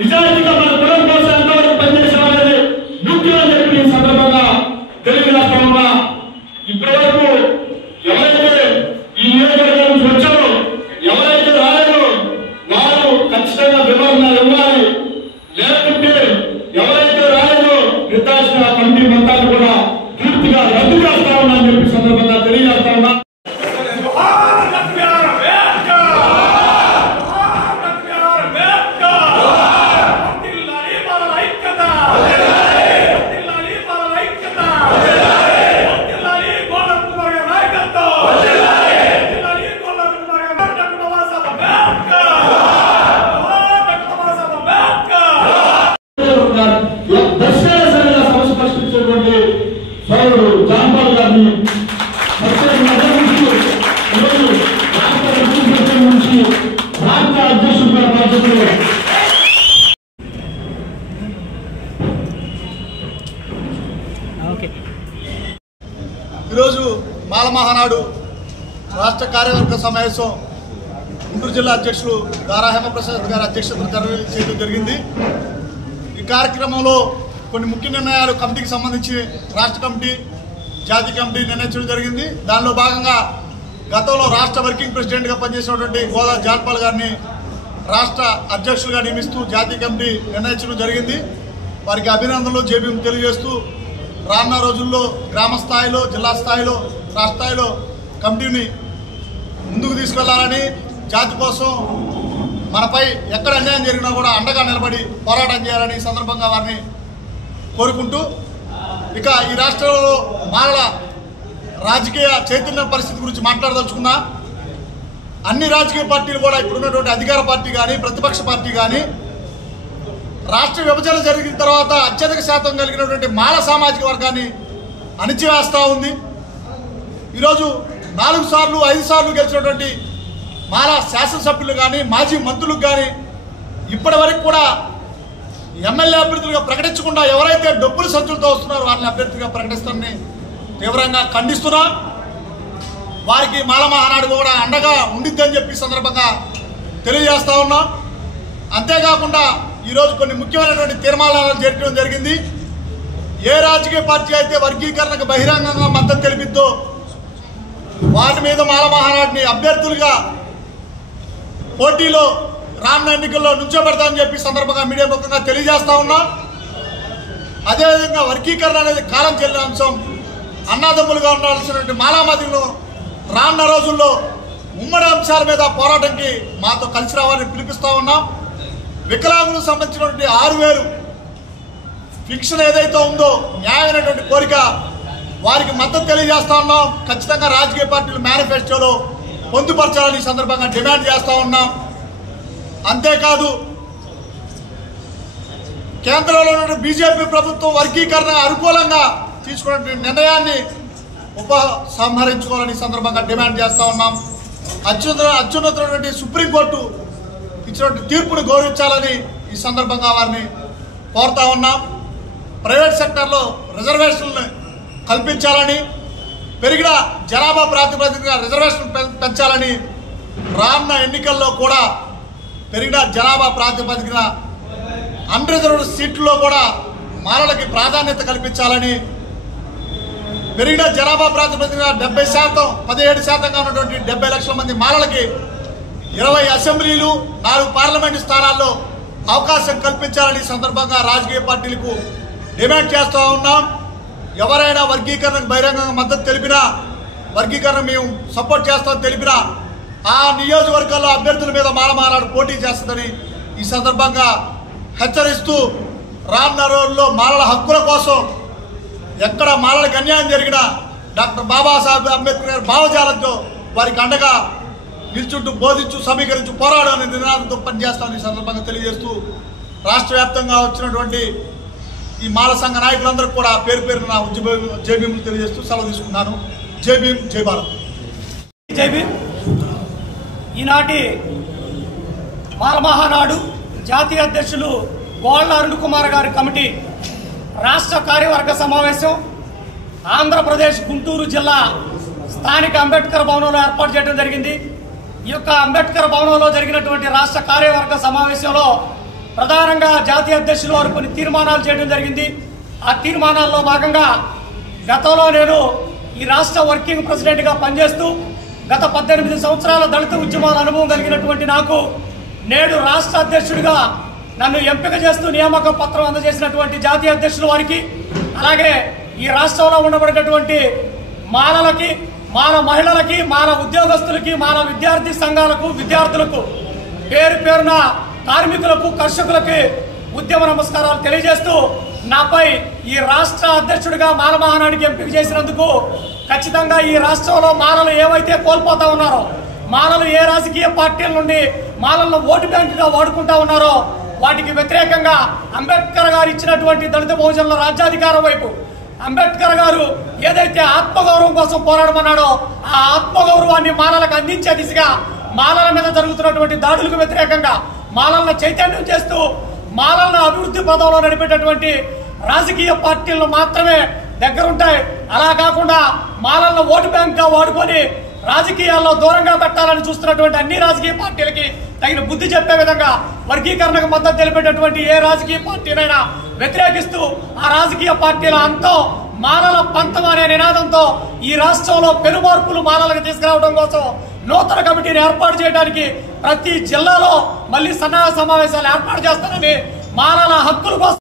నిజాయితీగా మన కులం కోసం ఎంతవరకు పనిచేసామనేది ముఖ్యమని చెప్పి ఈ సందర్భంగా తెలియజేస్తామన్నా. ఇప్పటివరకు ఎవరైతే ఈ నియోజకవర్గం నుంచి వచ్చారో, ఎవరైతే రాలేదో వారు ఖచ్చితంగా వివరణ ఇవ్వాలి. లేకుంటే ఎవరైతే రాలేదో నిర్దేశించిన కమిటీ మొత్తాన్ని కూడా పూర్తిగా రద్దు చేస్తామని చెప్పి సందర్భంగా తెలియజేస్తా ఉన్నా. ఈరోజు మాల మహానాడు రాష్ట్ర కార్యవర్గ సమావేశం గుంటూరు జిల్లా అధ్యక్షులు దారా హేమప్రసాద్ గారి అధ్యక్షతన చేయడం జరిగింది. ఈ కార్యక్రమంలో కొన్ని ముఖ్య నిర్ణయాలు కమిటీకి సంబంధించి రాష్ట్ర కమిటీ, జాతీయ కమిటీ నిర్ణయించడం జరిగింది. దానిలో భాగంగా గతంలో రాష్ట్ర వర్కింగ్ ప్రెసిడెంట్గా పనిచేసినటువంటి గోదా జాన్పాల్ గారిని రాష్ట్ర అధ్యక్షులుగా నియమిస్తూ జాతీయ కమిటీ నిర్ణయించడం జరిగింది. వారికి అభినందనలు జేబీ తెలియజేస్తూ రానున్న రోజుల్లో గ్రామ స్థాయిలో, జిల్లా స్థాయిలో, రాష్ట్ర స్థాయిలో కమిటీని ముందుకు తీసుకెళ్లాలని, జాతి కోసం మనపై ఎక్కడ అన్యాయం జరిగినా కూడా అండగా నిలబడి పోరాటం చేయాలని ఈ సందర్భంగా వారిని కోరుకుంటూ, ఇక ఈ రాష్ట్రంలో మాలల రాజకీయ చైతన్య పరిస్థితి గురించి మాట్లాడదలుచుకున్నా. అన్ని రాజకీయ పార్టీలు కూడా ఇప్పుడున్నటువంటి అధికార పార్టీ కానీ, ప్రతిపక్ష పార్టీ కానీ రాష్ట్ర విభజన జరిగిన తర్వాత అత్యధిక శాతం కలిగినటువంటి మాల సామాజిక వర్గాన్ని అణిచివేస్తూ ఉంది. ఈరోజు 4 సార్లు 5 సార్లు గెలిచినటువంటి మాల శాసనసభ్యులు కానీ, మాజీ మంత్రులకు కానీ ఇప్పటి వరకు కూడా ఎమ్మెల్యే అభ్యర్థులుగా ప్రకటించకుండా ఎవరైతే డబ్బుల సంచులతో వస్తున్నారో వారిని అభ్యర్థిగా ప్రకటిస్తారని తీవ్రంగా ఖండిస్తున్నా. వారికి మాల మహానాడు కూడా అండగా ఉండిద్దని చెప్పి సందర్భంగా తెలియజేస్తా ఉన్నాం. అంతేకాకుండా ఈరోజు కొన్ని ముఖ్యమైనటువంటి తీర్మానాలు చేయడం జరిగింది. ఏ రాజకీయ పార్టీ అయితే వర్గీకరణకు బహిరంగంగా మద్దతు తెలిపిద్దో వాటి మీద మాల మహానాడిని అభ్యర్థులుగా పోటీలో రానున్న ఎన్నికల్లో నుంచోబెడతామని చెప్పి సందర్భంగా మీడియా ముఖంగా తెలియజేస్తా ఉన్నాం. అదేవిధంగా వర్గీకరణ అనేది కాలం చెల్లిన అంశం. అన్నాదమ్ములుగా ఉండాల్సినటువంటి మాలామాదిలో రానున్న రోజుల్లో ఉమ్మడి అంశాల మీద పోరాటంకి మాతో కలిసి రావాలని పిలిపిస్తా ఉన్నాం. వికలాంగులకు సంబంధించినటువంటి 6,000 ఫిక్షన్ ఏదైతే ఉందో న్యాయమైనటువంటి కోరిక వారికి మద్దతు తెలియజేస్తా ఉన్నాం. ఖచ్చితంగా రాజకీయ పార్టీలు మేనిఫెస్టోలో పొందుపరచాలని ఈ సందర్భంగా డిమాండ్ చేస్తా ఉన్నాం. అంతేకాదు కేంద్రంలో ఉన్న బీజేపీ ప్రభుత్వం వర్గీకరణ అనుకూలంగా తీసుకున్న నిర్ణయాన్ని ఉపసంహరించుకోవాలని ఈ సందర్భంగా డిమాండ్ చేస్తా ఉన్నాం. అత్యున్నతమైనటువంటి సుప్రీంకోర్టు ఇచ్చినటువంటి తీర్పును గౌరవించాలని ఈ సందర్భంగా వారిని కోరుతా ఉన్నాం. ప్రైవేట్ సెక్టర్లో రిజర్వేషన్లు కల్పించాలని, పెరిగిన జనాభా ప్రాతిపదికన రిజర్వేషన్ పెంచాలని, రానున్న ఎన్నికల్లో కూడా పెరిగిన జనాభా ప్రాతిపదికన అన్రిజర్వ్డ్ సీట్లలో కూడా మాలలకి ప్రాధాన్యత కల్పించాలని, పెరిగిన జనాభా ప్రాతిపదికన 70%, 17%గా ఉన్నటువంటి 70 లక్షల మంది మాలలకి 20 అసెంబ్లీలు, 4 పార్లమెంటు స్థానాల్లో అవకాశం కల్పించాలని సందర్భంగా రాజకీయ పార్టీలకు డిమాండ్ చేస్తూ ఉన్నాం. ఎవరైనా వర్గీకరణకు బహిరంగంగా మద్దతు తెలిపినా, వర్గీకరణ మేము సపోర్ట్ చేస్తామని తెలిపినా ఆ నియోజకవర్గాల్లో అభ్యర్థుల మీద మాల మహానాడు పోటీ చేస్తుందని ఈ సందర్భంగా హెచ్చరిస్తూ, రానున్న రోజుల్లో మాలల హక్కుల కోసం ఎక్కడ మాలలకు అన్యాయం జరిగినా డాక్టర్ బాబాసాహెబ్ అంబేద్కర్ గారి భావజాలంతో వారికి అండగా నిల్చుంటూ, బోధించు, సమీకరించు, పోరాడాలని నినాదంతో పనిచేస్తామని ఈ సందర్భంగా తెలియజేస్తూ, రాష్ట్ర వ్యాప్తంగా వచ్చినటువంటి ఈ మాల సంఘ నాయకులందరూ కూడా పేరు పేరున జై భీమ్ తెలియజేస్తూ సెలవు తీసుకున్నాను. జై భీమ్, జై భారత్. జై భీమ్. ఈనాటి మాల మహానాడు జాతీయ అధ్యక్షులు గోళ్ళ అరుణ్ కుమార్ గారి కమిటీ రాష్ట్ర కార్యవర్గ సమావేశం ఆంధ్రప్రదేశ్ గుంటూరు జిల్లా స్థానిక అంబేద్కర్ భవనంలో ఏర్పాటు చేయడం జరిగింది. ఈ యొక్క అంబేద్కర్ భవనంలో జరిగినటువంటి రాష్ట్ర కార్యవర్గ సమావేశంలో ప్రధానంగా జాతీయ అధ్యక్షులు వారు కొన్ని తీర్మానాలు చేయడం జరిగింది. ఆ తీర్మానాల్లో భాగంగా గతంలో నేను ఈ రాష్ట్ర వర్కింగ్ ప్రెసిడెంట్గా పనిచేస్తూ గత 18 సంవత్సరాల దళిత ఉద్యమాల అనుభవం కలిగినటువంటి నాకు నేడు రాష్ట్ర అధ్యక్షుడిగా నన్ను ఎంపిక చేస్తూ నియామక పత్రం అందజేసినటువంటి జాతీయ అధ్యక్షుల వారికి, అలాగే ఈ రాష్ట్రంలో ఉండబడినటువంటి మాలలకి, మాల మహిళలకి, మాల ఉద్యోగస్తులకి, మాల విద్యార్థి సంఘాలకు, విద్యార్థులకు, పేరు పేరున కార్మికులకు, కర్షకులకి ఉద్యమ నమస్కారాలు తెలియజేస్తూ నాపై ఈ రాష్ట్ర అధ్యక్షుడిగా మాల మహానాడికి ఎంపిక చేసినందుకు ఖచ్చితంగా ఈ రాష్ట్రంలో మాలలు ఏవైతే కోల్పోతా ఉన్నారో, మాలలు ఏ రాజకీయ పార్టీల నుండి మాలలను ఓటు బ్యాంకుగా వాడుకుంటా ఉన్నారో వాటికి వ్యతిరేకంగా అంబేద్కర్ గారు ఇచ్చినటువంటి దళిత బహుజనుల రాజ్యాధికారం వైపు అంబేద్కర్ గారు ఏదైతే ఆత్మగౌరవం కోసం పోరాడమన్నాడో ఆ ఆత్మగౌరవాన్ని మాలలకు అందించే దిశగా మాలల మీద జరుగుతున్నటువంటి దాడులకు వ్యతిరేకంగా మాలలను చైతన్యం చేస్తూ మాలలను అభివృద్ధి పదంలో నడిపేటటువంటి రాజకీయ పార్టీలను మాత్రమే దగ్గరుంటాయి. అలా కాకుండా మాలలను ఓటు బ్యాంక్ గా వాడుకొని రాజకీయాల్లో దూరంగా పెట్టాలని చూస్తున్నటువంటి అన్ని రాజకీయ పార్టీలకి తగిన బుద్ధి చెప్పే విధంగా వర్గీకరణకు మద్దతు తెలిపేటటువంటి ఏ రాజకీయ పార్టీనైనా వ్యతిరేకిస్తూ ఆ రాజకీయ పార్టీల అంతం మాలల పంతం అనే నినాదంతో ఈ రాష్ట్రంలో పెనుమార్పులు మాలలకు తీసుకురావడం కోసం నూతన కమిటీని ఏర్పాటు చేయడానికి ప్రతి జిల్లాలో మళ్ళీ సన్నాహ సమావేశాలు ఏర్పాటు చేస్తానని మాలల హక్కుల కోసం